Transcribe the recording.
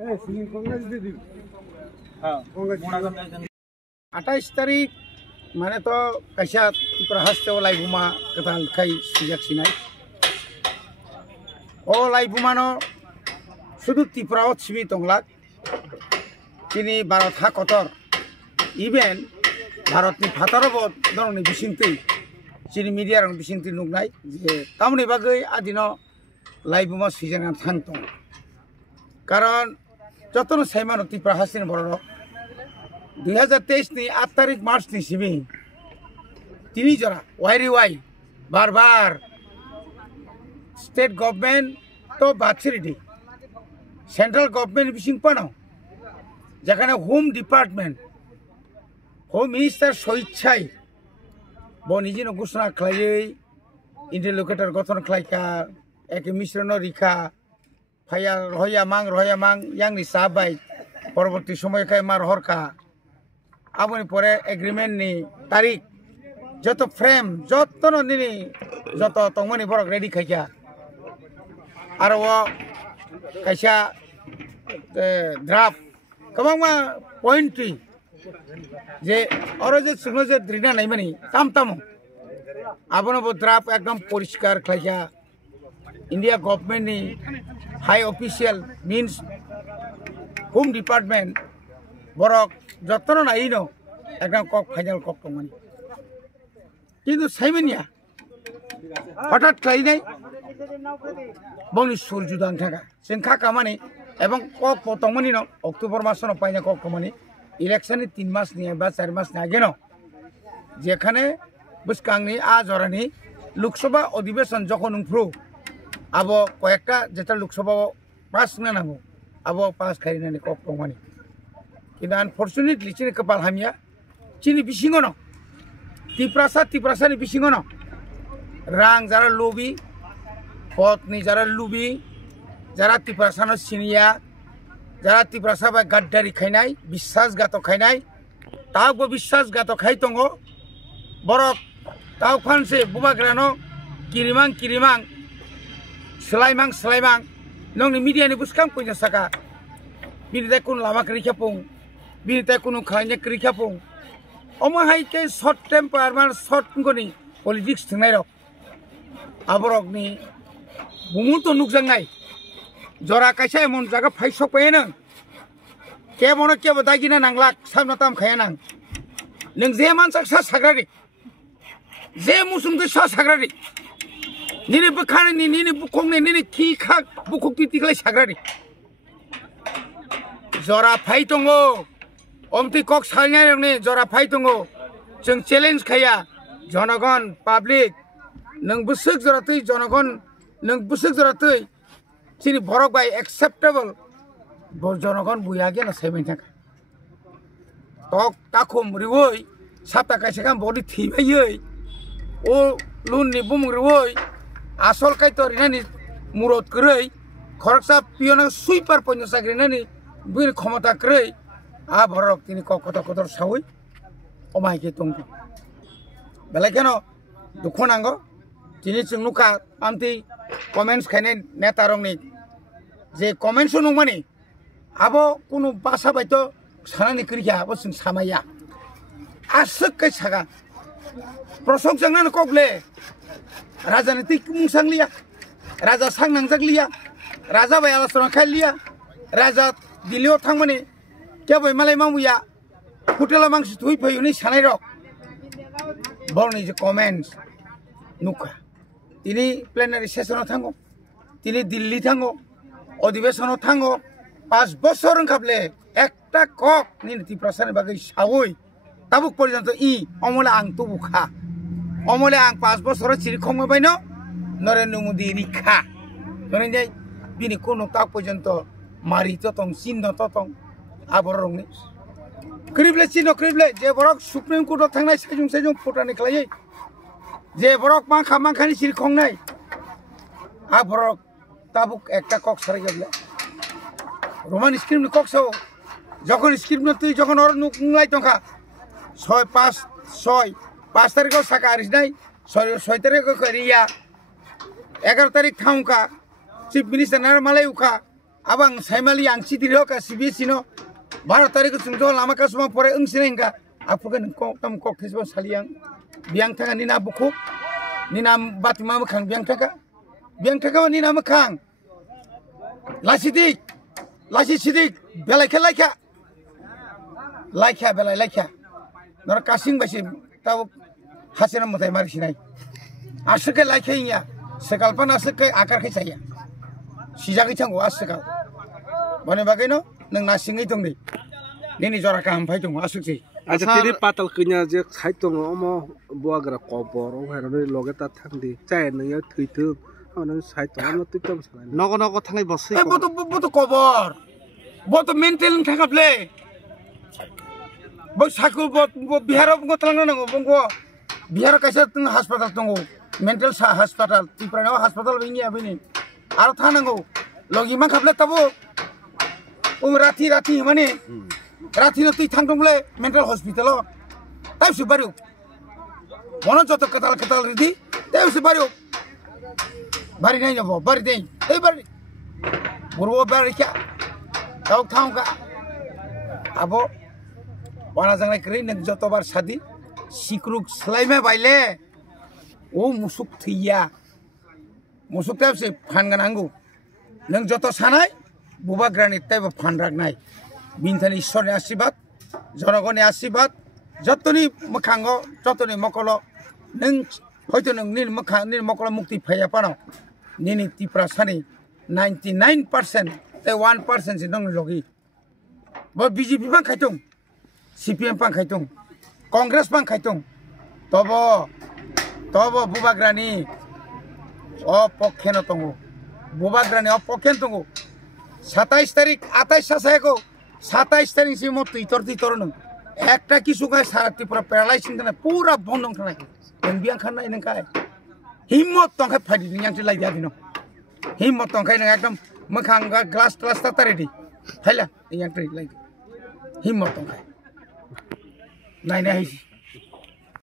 28 तारिख माने तो कैसा त्रिपुरा हस्ते लाइबुमा कथाल खाई सुजाक सिनाय ओ लाइबुमानो शुधु त्रिपुरा छिबि तंगलाक तिनी भारत हा कतर इभेन भारतनि फातारबो दरनि बिसिंति चिनि मीडिया रं बिसिंति नुगनाय जे तामनि बागै आदिनो लाइबुमा सिजाना थांतो कारण जतन साइमानो त्रिपुरा हासिन बररो 2023 नि 8 तारिख मार्च नि सिबि तिनी जरा वाई बार बार स्टेट गवर्नमेंट तो बाछिरिदि सेंट्रल गवर्नमेंट बिसिं पानो जेखाने होम डिपार्टमेंट होम मिनिस्टार सइच्छाय बनिजिनो घोषणा खालायै इंटरलोकेटर गठन खालायका एके मिश्रण रिखा फाया रहया मांग यांगनि साबाय परवर्ती समय खाय मार हरका आबनि परे एग्रीमेंट नि तारीख जत फ्रेम जतन निनि जत तंगमनि बरक रेडी खायका आरो कैसा ड्राफ्ट कबांमा पॉइंट जे और जे सुनो जे द्रिना नाय मानि ताम आबनो बो ड्राफ्ट एकदम परिष्कार खायका इंडिया गवर्नमेंट नि high official means home department बरक जतन नायनो एकदम कक फाइनल कक तंगमनि किन्तु साइमेनिया हठात खायनाय बंनि सुरजुदां थाका जोंखा खामानि एवं कक तंगमनि न अक्टोबर मासनो पाइना कक खामानि इलेक्शन 3 मास नि बा 4 मास नि आगेनो जेखाने बुसकांनि आ जरानि लोकसभा अधिवेशन जखन उफ्रु आबो कयेकटा जेटा लोकसभा पास नांगौ आबो पास खारिनानि कक तंगमनि किन्तु अनफॉर्चुनेटली चिनि कपाल हामिया चिनि बिसिङो न तिप्रासानि बिसिङो न रां Zara lobby पदनि Zara लुबी Zara तिप्रासानो सिनिया Zara तिप्रासाबा गद्दारि खायनाय विश्वासघातक खायनाय Tabo विश्वासघातक खाय दंगो बरक ताव फानसे बुबाग्रानो किरिमां सलायमां नोंनि मीडियानि बुसखां पयना साका बिनिताय कुन लामा करिखापुं बिनिताय कुन खायने करिखापुं अमहाय के शॉर्ट टेम्पार मान शॉर्ट गनि पॉलिटिक्स थंनाय रक आबरकनि बुमुत नुकजांनाय जरा कैसा एमन जागा फाइसक पायनो केबनो केबो दागिना नांलाक सामना ताम खाया नां नों जे मानसा सा साग्रारि जे मुसुमखौ सा साग्रारि निनि बखानि निनि बुखंनि निनि खिखा बुखुक्ति तिखलाय साग्रारि जरा फाइ दङो अमति कक सायनायनि जरा फाइ दङो जों चेलेंज खाया जनगण पाब्लिक नों बुसुक जरातै जनगण नों बुसुक जरातै सिनि भरक बाय एक्सेप्टेबल जनगण बुयागे ना साइमेन थाका तक ताखुम रिवै साता कायसे काम बडि थिबायै ओ लुननि बुम रिवै आसल काय तो रिनानि मुरत करै खरकसा पियना सुइपार पन्य साग्रिनानि बिनि क्षमता करै आ भरक तिनि ककतर सावै अमायके तंगो बेलाय केन दुख नांगो तिनि जों नुखा आमति कमेन्ट्स खायनाय नेता रंनि जे कमेन्ट्स नंमानि आबो कुनु बासा बायतो सानानि करिया आबो जों सामाया आसक कै सागा प्रसंग जोंनो कगले राजनीतिक मुंसांलिया राजा सांनांजागलिया राजा बाय आलासना खायलिया राजा दिल्लीयाव थांमानि केबाय मालाय मामुया हटेला मांसि थुइ फैयोनि सानाय रक बरनि जे कमेन्ट्स नुखा तिनी प्लेनारि सेसनाव थांगो तिनी दिल्ली थांगो अधिवेशनाव थांगो 5 बছর ओंखाबले एकटा कक निनि तिप्रासानि बागै सावै ताबुक पर्यन्त इ अमले आं तुबुखा अमले आं 5 बছर चिरि खमबायनो नरेन्द्र मोदी रिखा नरेन्द्र बिनि कोनो ताक पर्यन्त मारि तो तं चिन्ह तो तं आबर रंनि क्रिबले चिन्ह क्रिबले जे बरक सुप्रीम कोर्टआव थांनाय सायजुं फटानि खालायै जे बरक मांखानि चिरि खंनाय आ बरक ताबुक एकटा कक सारायगले रोमान स्क्रिप्ट कक साव जखन स्क्रिप्ट तुई जखन और नुंगलाय तंखा 5 तारिखआव साका आरिसनाय 6 तारिखआव करिया 11 तारिख थांखा चिफ मिनिस्टार नार मालाय उखा abang saimali ang sitiro ka sibisino Bharat tarik sungjo lama ka semua pore sini enggak aku kan tam kok kisah saliang biang tanga nina buku nina batima makang biang tanga nina makang lasidik belai laika nor kasing basi tahu hasilnya mutai mari sinai asuk ke laika inya sekalpan asuk ke akar ke saya sijak itu gua asukal mana bagaino neng nasi ngitung deh ini jora kaham pai tung asuk sih aja tiri patal kenya je khai tung omo bua gra kopor o herone loge ta thangdi chai nang ya thui thu ono sai to ono titom salai nogo thangai bosi boto kobor boto mental thakaple bo sakul bo bihar bo tlang nango bo bihar kaisa tung hospital tungo mental hospital tiprano hospital bingi abini aro thanango logi ma khable tabo rati mane rati no tui thangdongle mental hospital tai su baru mono joto katal ridi tai su baru bari nai no bari dei bari burwo bari kya tau ka abo wana jangai kri nek joto bar sadi sikruk slaime baile o musuk thiya musuk tap se phangan angu neng joto sanai buba granit tai phan ragnai bintani ishwar ashirwad jonogoni ashirwad jotoni mokhango jotoni mokolo neng hoyto neng nil mokolo mukti phaya pano nini tipra sani 99% te 1% sinong logi bo BJP bang khaitung CPM bang khaitung Congress bang khaitung tobo buba grani o pokheno tongo buba grani o pokhen tongo 27 तारीख 28 सासेको 27 तारीख से मत इतर न एकटा किसु का सारा त्रिपुरा पैरालाइज ना पूरा बंद खाना बियां खाना इनका हिम्मत तंखाय फाइदि नियांति लाई दिया दिनो हिम्मत तंखाय न एकदम मखांग ग्लास ता रेडी फाइला नियांति लाई हिम्मत तंखाय नाइना है